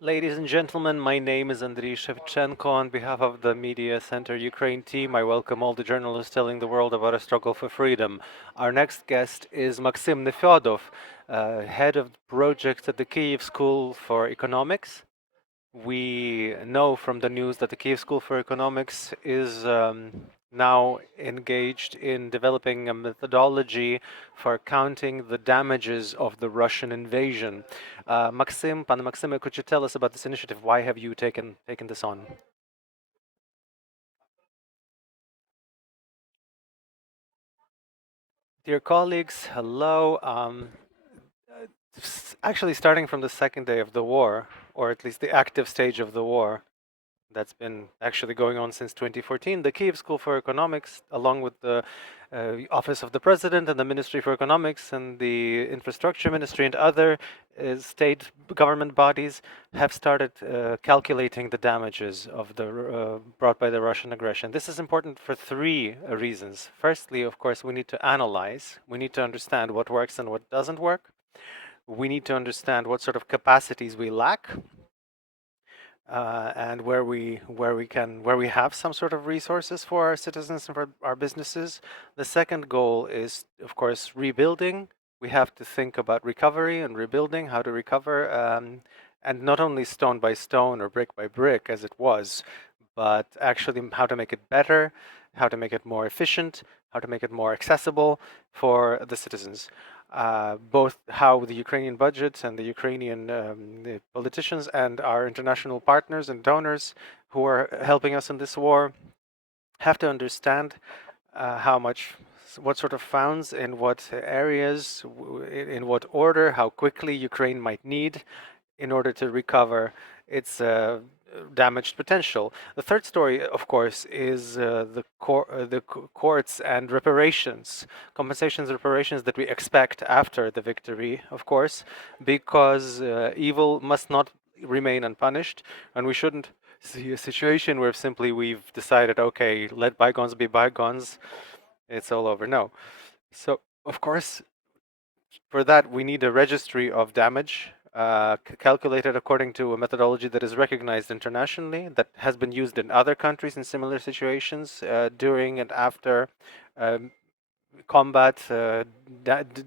Ladies and gentlemen, my name is Andriy Shevchenko. On behalf of the Mediacentru Ukraine team, I welcome all the journalists telling the world about a struggle for freedom. Our next guest is Maksym Nefyodov, head of project at the Kyiv School for Economics. We know from the news that the Kyiv School for Economics is now engaged in developing a methodology for counting the damages of the Russian invasion. Pan Maksym, could you tell us about this initiative? Why have you taken this on? Dear colleagues, hello. Actually, starting from the second day of the war, or at least the active stage of the war, that's been actually going on since 2014. The Kyiv School for Economics, along with the Office of the President and the Ministry for Economics and the Infrastructure Ministry and other state government bodies, have started calculating the damages of the brought by the Russian aggression. This is important for three reasons. Firstly, of course, we need to analyze. We need to understand what works and what doesn't work. We need to understand what sort of capacities we lack and where we have some sort of resources for our citizens and for our businesses. The second goal is, of course, rebuilding. We have to think about recovery and rebuilding, how to recover, and not only stone by stone or brick by brick as it was, but actually how to make it better, how to make it more efficient, how to make it more accessible for the citizens. Both how the Ukrainian budget and the Ukrainian the politicians and our international partners and donors who are helping us in this war have to understand what sort of funds, in what areas, in what order, how quickly Ukraine might need in order to recover its damaged potential. The third story, of course, is the courts and reparations, compensations, reparations that we expect after the victory, of course, because evil must not remain unpunished, and we shouldn't see a situation where simply we've decided, okay, let bygones be bygones, it's all over. No. So, of course, for that, we need a registry of damage calculated according to a methodology that is recognized internationally, that has been used in other countries in similar situations during and after um, combat,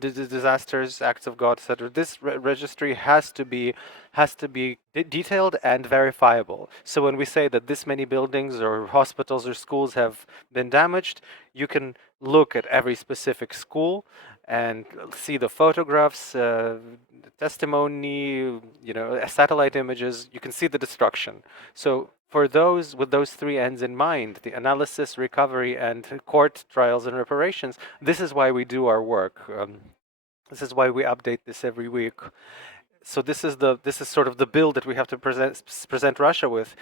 disasters, acts of God, etc. This registry has to be detailed and verifiable. So when we say that this many buildings or hospitals or schools have been damaged, you can look at every specific school and see the photographs, testimony, satellite images. You can see the destruction. So for those with those three ends in mind, the analysis, recovery, and court trials and reparations, this is why we do our work. This is why we update this every week. So this is sort of the bill that we have to present Russia with.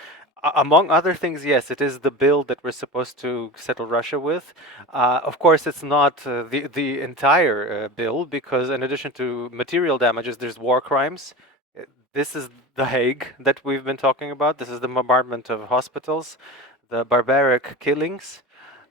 Among other things, yes, it is the bill that we're supposed to settle Russia with. Of course, it's not the entire bill, because in addition to material damages, there's war crimes. This is the Hague that we've been talking about. This is the bombardment of hospitals, the barbaric killings.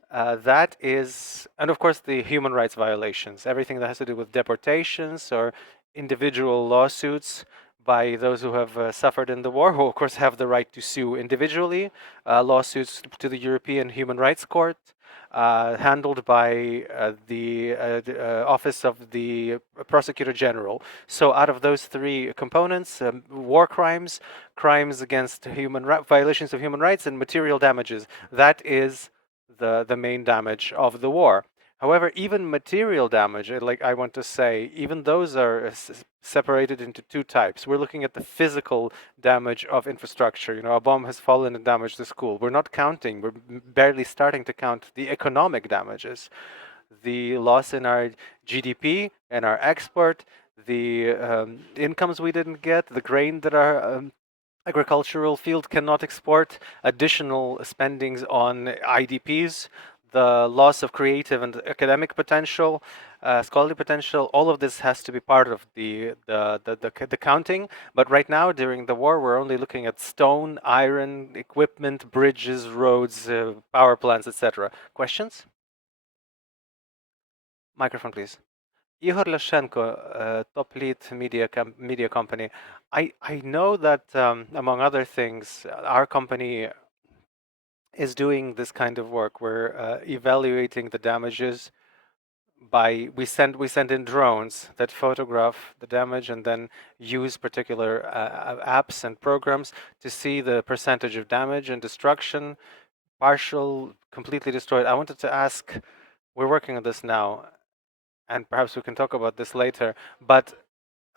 That is, and of course, the human rights violations, everything that has to do with deportations or individual lawsuits by those who have suffered in the war, who of course have the right to sue individually, lawsuits to the European Human Rights Court, handled by the Office of the Prosecutor General. So out of those three components, war crimes, crimes against violations of human rights, and material damages, that is the main damage of the war. However, even material damage, like I want to say, even those are separated into two types. We're looking at the physical damage of infrastructure. A bomb has fallen and damaged the school. We're not counting, we're barely starting to count the economic damages. The loss in our GDP and our export, the incomes we didn't get, the grain that our agricultural field cannot export, additional spendings on IDPs, the loss of creative and academic potential, scholarly potential. All of this has to be part of the counting. But right now, during the war, we're only looking at stone, iron, equipment, bridges, roads, power plants, etc. Questions? Microphone, please. Igor Lashenko, top lead media company. I know that among other things, our company is doing this kind of work. We're evaluating the damages by we send in drones that photograph the damage and then use particular apps and programs to see the percentage of damage and destruction, partial, completely destroyed. I wanted to ask, we're working on this now, and perhaps we can talk about this later, but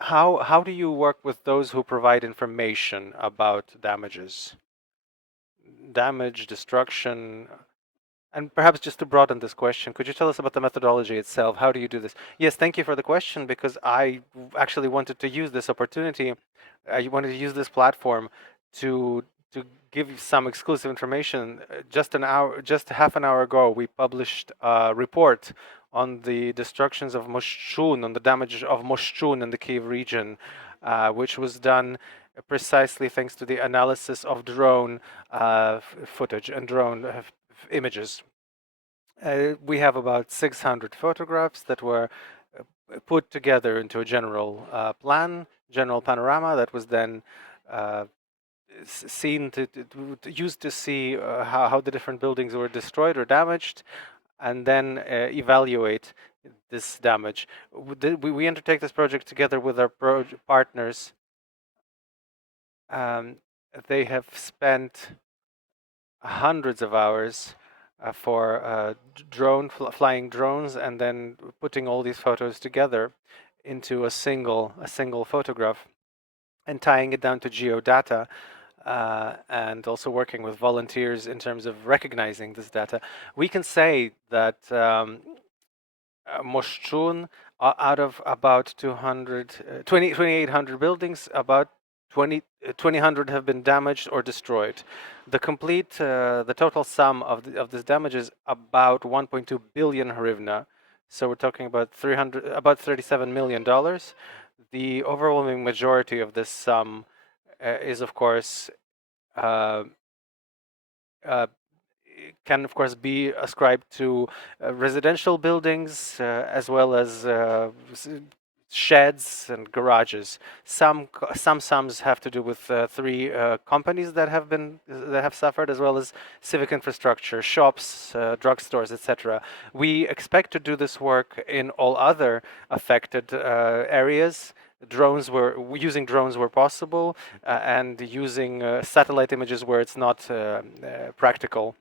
how do you work with those who provide information about damages, damage, destruction? And perhaps just to broaden this question, could you tell us about the methodology itself? How do you do this? Yes, thank you for the question, because I actually wanted to use this opportunity. I wanted to use this platform to give you some exclusive information. Just half an hour ago, we published a report on the destructions of Moshchun, on the damage of Moshchun in the Kyiv region, which was done precisely thanks to the analysis of drone footage and drone images. We have about 600 photographs that were put together into a general general panorama that was then seen used to see how the different buildings were destroyed or damaged, and then evaluate this damage. We undertake this project together with our partners. They have spent hundreds of hours for flying drones, and then putting all these photos together into a single photograph, and tying it down to geodata, and also working with volunteers in terms of recognizing this data. We can say that Moshchun, out of about 2,800 buildings, about 2,000 have been damaged or destroyed. The total sum of this damage is about 1.2 billion hryvnia. So we're talking about about $37 million. The overwhelming majority of this sum is, of course, can of course be ascribed to residential buildings, as well as sheds and garages. Some sums have to do with three companies that have suffered, as well as civic infrastructure, shops, drugstores, etc. We expect to do this work in all other affected areas. Using drones where possible, and using satellite images where it's not practical.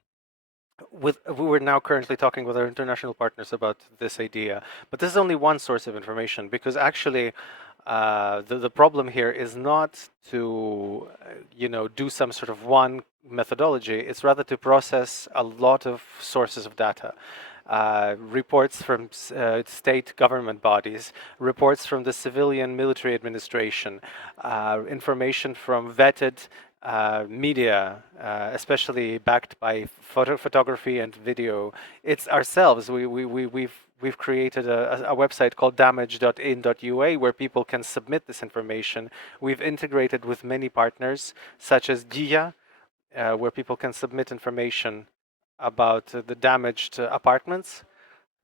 We're now currently talking with our international partners about this idea, but this is only one source of information, because actually the problem here is not to do some sort of one methodology. It's rather to process a lot of sources of data. Reports from state government bodies, reports from the civilian military administration, information from vetted media, especially backed by photography and video. It's ourselves. We've created a website called damage.in.ua where people can submit this information. We've integrated with many partners, such as Dia, where people can submit information about the damaged apartments,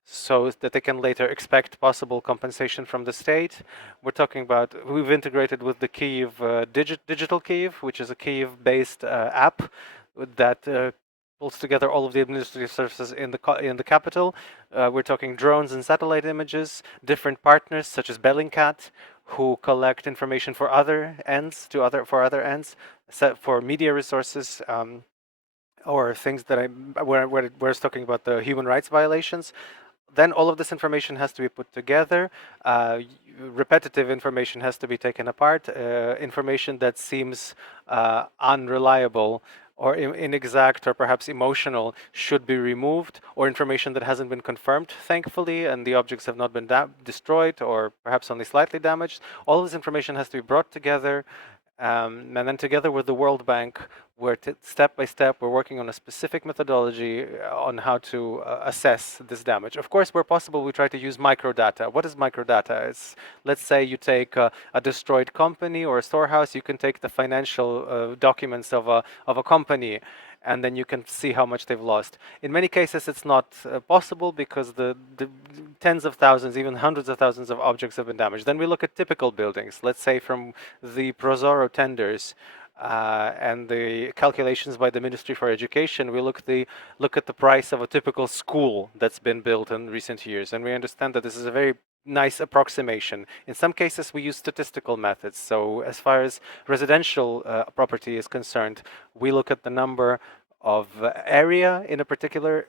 so that they can later expect possible compensation from the state. We've integrated with the Kyiv Digital Kyiv, which is a Kyiv-based app that pulls together all of the administrative services in the capital. We're talking drones and satellite images, different partners such as Bellingcat, who collect information for other ends, for media resources, or things that where I was talking about the human rights violations. Then all of this information has to be put together. Repetitive information has to be taken apart. Information that seems unreliable or inexact or perhaps emotional should be removed, or information that hasn't been confirmed, thankfully, and the objects have not been destroyed or perhaps only slightly damaged. All of this information has to be brought together, and then together with the World Bank, We're step by step, we're working on a specific methodology on how to assess this damage. Of course, where possible, we try to use microdata. What is microdata? It's, let's say you take a destroyed company or a storehouse, you can take the financial documents of a company, and then you can see how much they've lost. In many cases, it's not possible because the tens of thousands, even hundreds of thousands of objects have been damaged. Then we look at typical buildings, let's say from the Prozoro tenders, and the calculations by the Ministry for Education, we look at the price of a typical school that's been built in recent years, and we understand that this is a very nice approximation. In some cases, we use statistical methods. So as far as residential property is concerned, we look at the number of area in a particular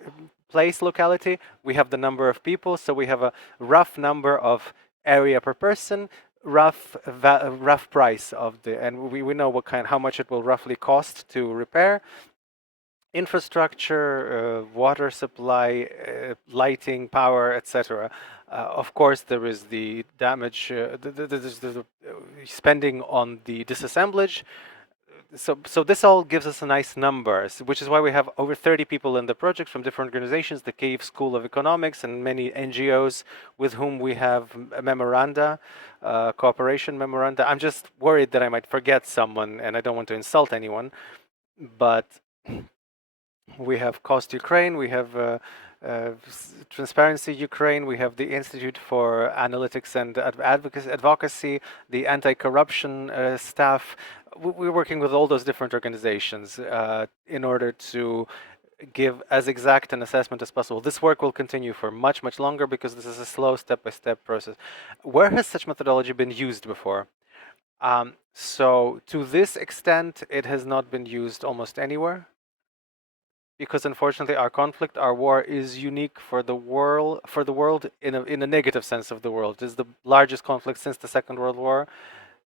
place, locality. We have the number of people, so we have a rough number of area per person, rough price of the, and we know how much it will roughly cost to repair. Infrastructure, water supply, lighting, power, etc. Of course, there is the damage, the spending on the disassemblage. So this all gives us a nice number, which is why we have over 30 people in the project from different organizations, the Kyiv School of Economics, and many NGOs with whom we have memoranda, cooperation memoranda. I'm just worried that I might forget someone, and I don't want to insult anyone, but we have Cost Ukraine, we have Transparency Ukraine, we have the Institute for Analytics and Advocacy, the anti-corruption staff. We're working with all those different organizations in order to give as exact an assessment as possible. This work will continue for much, much longer because this is a slow step-by-step process. Where has such methodology been used before? So to this extent, it has not been used almost anywhere, because unfortunately our war is unique for the world in a negative sense of the world. It is the largest conflict since the Second World War,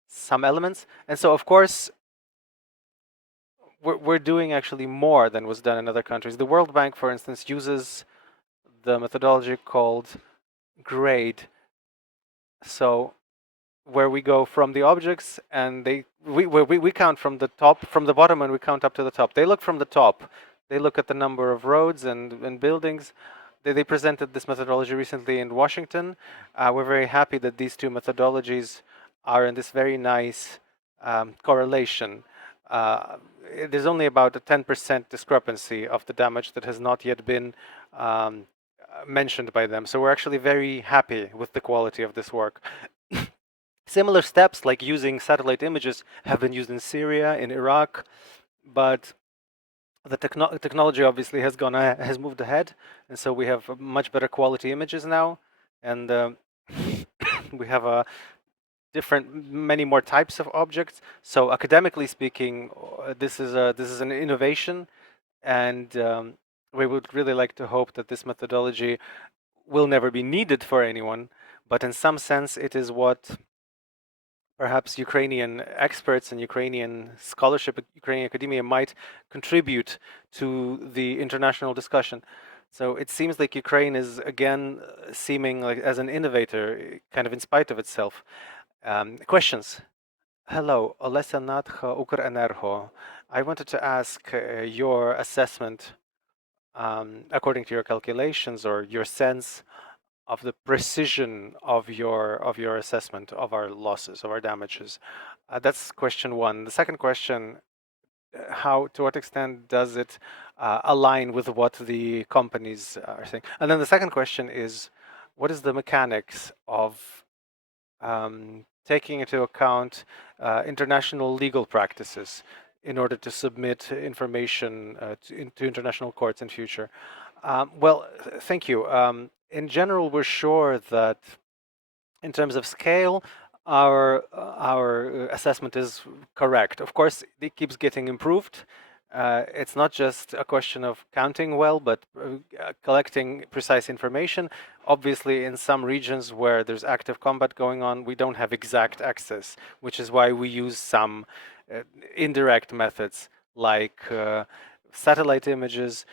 some elements. And so of course we're doing actually more than was done in other countries. The World Bank, for instance, uses the methodology called grade. So where we go from the objects and we count from the top, from the bottom, and we count up to the top. They look from the top. They look at the number of roads and buildings. They presented this methodology recently in Washington. We're very happy that these two methodologies are in this very nice correlation. There's only about a 10% discrepancy of the damage that has not yet been mentioned by them. So we're actually very happy with the quality of this work. Similar steps like using satellite images have been used in Syria, in Iraq, but the technology obviously has moved ahead, and so we have much better quality images now, and we have many more types of objects. So academically speaking, this is an innovation, and we would really like to hope that this methodology will never be needed for anyone, but in some sense it is what perhaps Ukrainian experts and Ukrainian scholarship, Ukrainian academia might contribute to the international discussion. So it seems like Ukraine is again seeming like as an innovator, kind of in spite of itself. Questions? Hello, Olesa Natcha, Ukrenergo. I wanted to ask your assessment, according to your calculations or your sense of the precision of your assessment of our losses, of our damages. That's question one. The second question, to what extent does it align with what the companies are saying? And then the second question is, what is the mechanics of taking into account international legal practices in order to submit information to international courts in future? Well, thank you. In general, we're sure that in terms of scale, our assessment is correct. Of course, it keeps getting improved. It's not just a question of counting well, but collecting precise information. Obviously, in some regions where there's active combat going on, we don't have exact access, which is why we use some indirect methods like satellite images.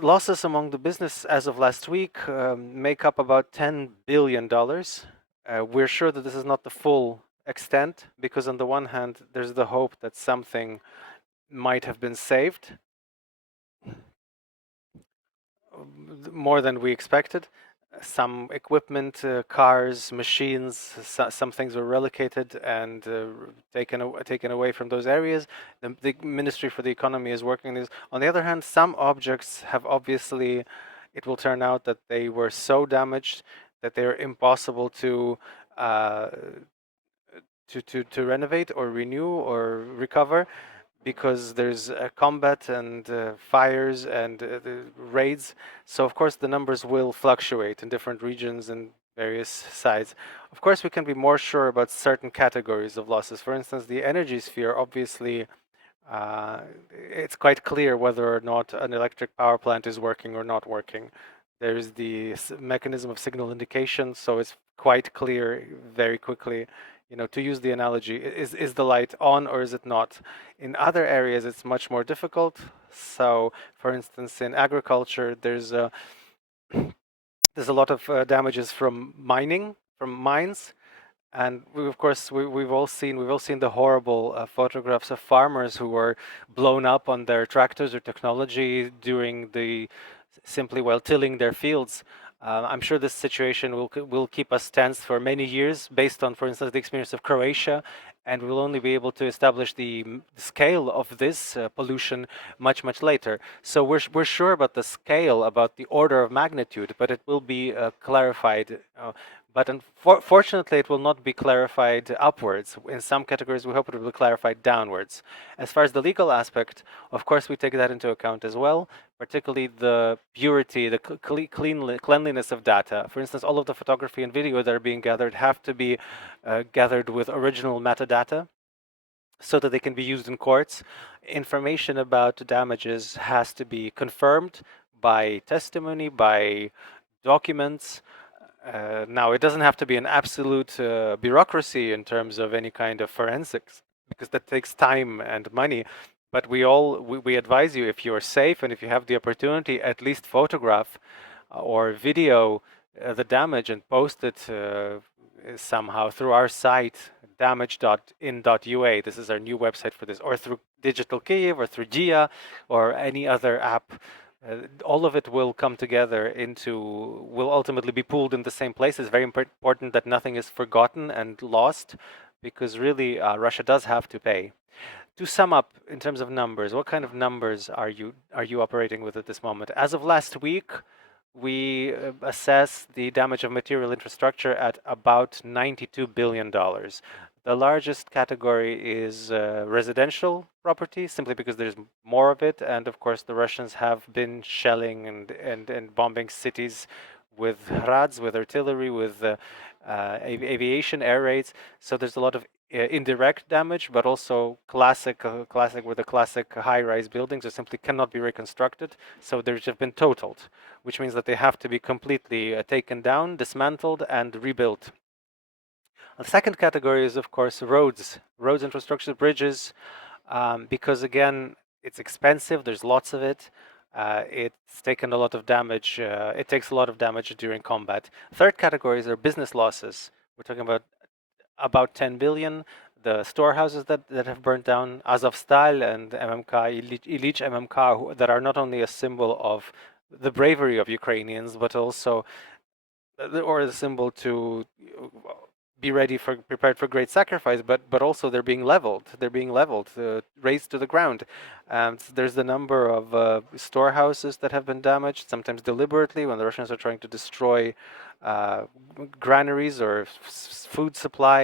Losses among the business as of last week make up about $10 billion. We're sure that this is not the full extent, because on the one hand, there's the hope that something might have been saved, more than we expected. Some equipment, cars, machines, some things were relocated and taken away from those areas. The Ministry for the Economy is working on this. On the other hand, some objects have obviously, it will turn out that they were so damaged that they're impossible uh, to renovate or renew or recover, because there's combat and fires and the raids. So of course the numbers will fluctuate in different regions and various sides. Of course we can be more sure about certain categories of losses. For instance, the energy sphere, obviously it's quite clear whether or not an electric power plant is working or not working. There's the mechanism of signal indication, so it's quite clear very quickly. To use the analogy, is the light on or is it not? In other areas, it's much more difficult. So, for instance, in agriculture, there's a lot of damages from mining, from mines, and of course we've all seen the horrible photographs of farmers who were blown up on their tractors or technology during the simply while tilling their fields. I'm sure this situation will keep us tense for many years, based on, for instance, the experience of Croatia, and we'll only be able to establish the scale of this pollution much later. So we're sure about the scale, about the order of magnitude, but it will be clarified. But unfortunately, it will not be clarified upwards. In some categories, we hope it will be clarified downwards. As far as the legal aspect, of course, we take that into account as well, particularly the purity, the cleanliness of data. For instance, all of the photography and video that are being gathered have to be gathered with original metadata so that they can be used in courts. Information about damages has to be confirmed by testimony, by documents. Now, it doesn't have to be an absolute bureaucracy in terms of any kind of forensics, because that takes time and money. But we advise you, if you're safe and if you have the opportunity, at least photograph or video the damage and post it somehow through our site, damage.in.ua. This is our new website for this, or through Digital Kyiv, or through GIA, or any other app. All of it will come together will ultimately be pooled in the same place. It's very important that nothing is forgotten and lost, because really Russia does have to pay. To sum up, in terms of numbers, what kind of numbers are you operating with at this moment? As of last week, we assess the damage of material infrastructure at about $92 billion. The largest category is residential property, simply because there's more of it, and of course the Russians have been shelling and bombing cities with rads, with artillery, with aviation, air raids. So there's a lot of indirect damage, but also classic where the classic high-rise buildings are simply cannot be reconstructed. So they've just been totaled, which means that they have to be completely taken down, dismantled, and rebuilt. The second category is, of course, roads infrastructure, bridges, because again, it's expensive. There's lots of it. It's taken a lot of damage. It takes a lot of damage during combat. Third categories are business losses. We're talking about 10 billion. The storehouses that have burnt down, Azovstal and MMK, Ilich MMK, that are not only a symbol of the bravery of Ukrainians, but also, or a symbol to be prepared for great sacrifice, but also they're being leveled, razed to the ground. And there's the number of storehouses that have been damaged, sometimes deliberately, when the Russians are trying to destroy granaries or food supply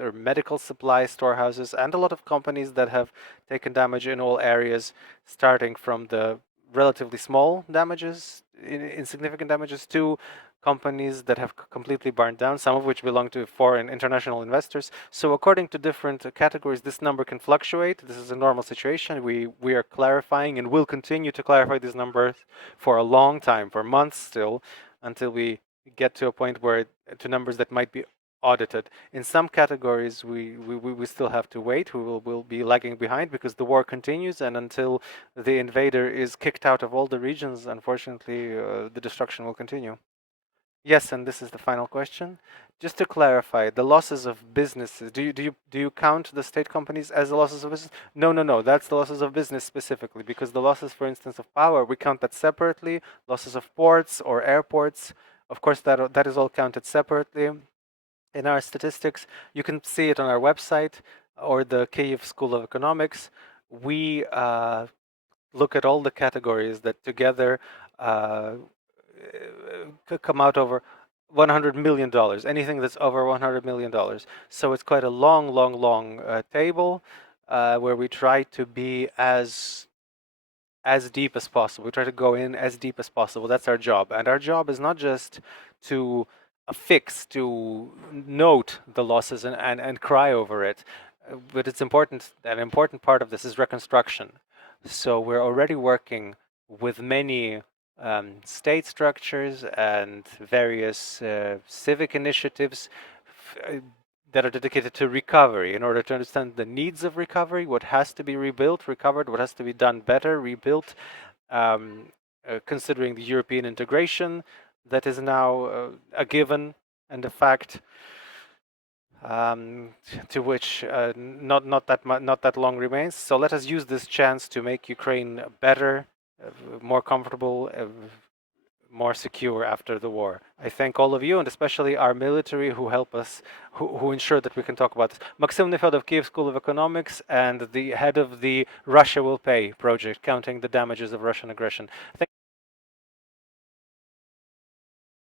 or medical supply storehouses, and a lot of companies that have taken damage in all areas, starting from the relatively small damages, insignificant damages, to companies that have completely burned down, some of which belong to foreign international investors. So according to different categories, this number can fluctuate. This is a normal situation. We are clarifying and will continue to clarify these numbers for a long time, for months still, until we get to a point where to numbers that might be audited. In some categories, we still have to wait. We'll be lagging behind because the war continues, and until the invader is kicked out of all the regions, unfortunately, the destruction will continue. Yes, and this is the final question. Just to clarify, the losses of businesses, do you count the state companies as the losses of business? No, no, no. That's the losses of business specifically, because the losses, for instance, of power, we count that separately. Losses of ports or airports, of course, that is all counted separately in our statistics. You can see it on our website or the Kyiv School of Economics. We look at all the categories that together could come out over $100 million, anything that's over $100 million. So it's quite a long, long, long table where we try to be as deep as possible. We try to go in as deep as possible. That's our job. And our job is not just to fix, to note the losses and cry over it, but it's important. An important part of this is reconstruction. So we're already working with many state structures and various civic initiatives that are dedicated to recovery in order to understand the needs of recovery, what has to be rebuilt, recovered, what has to be done better, rebuilt, considering the European integration that is now a given and a fact, to which not that long remains. So let us use this chance to make Ukraine better, more comfortable, more secure after the war. I thank all of you, and especially our military who help us, who ensure that we can talk about this. Maksym Nefyodov, Kyiv School of Economics, and the head of the Russia Will Pay project, counting the damages of Russian aggression. Thank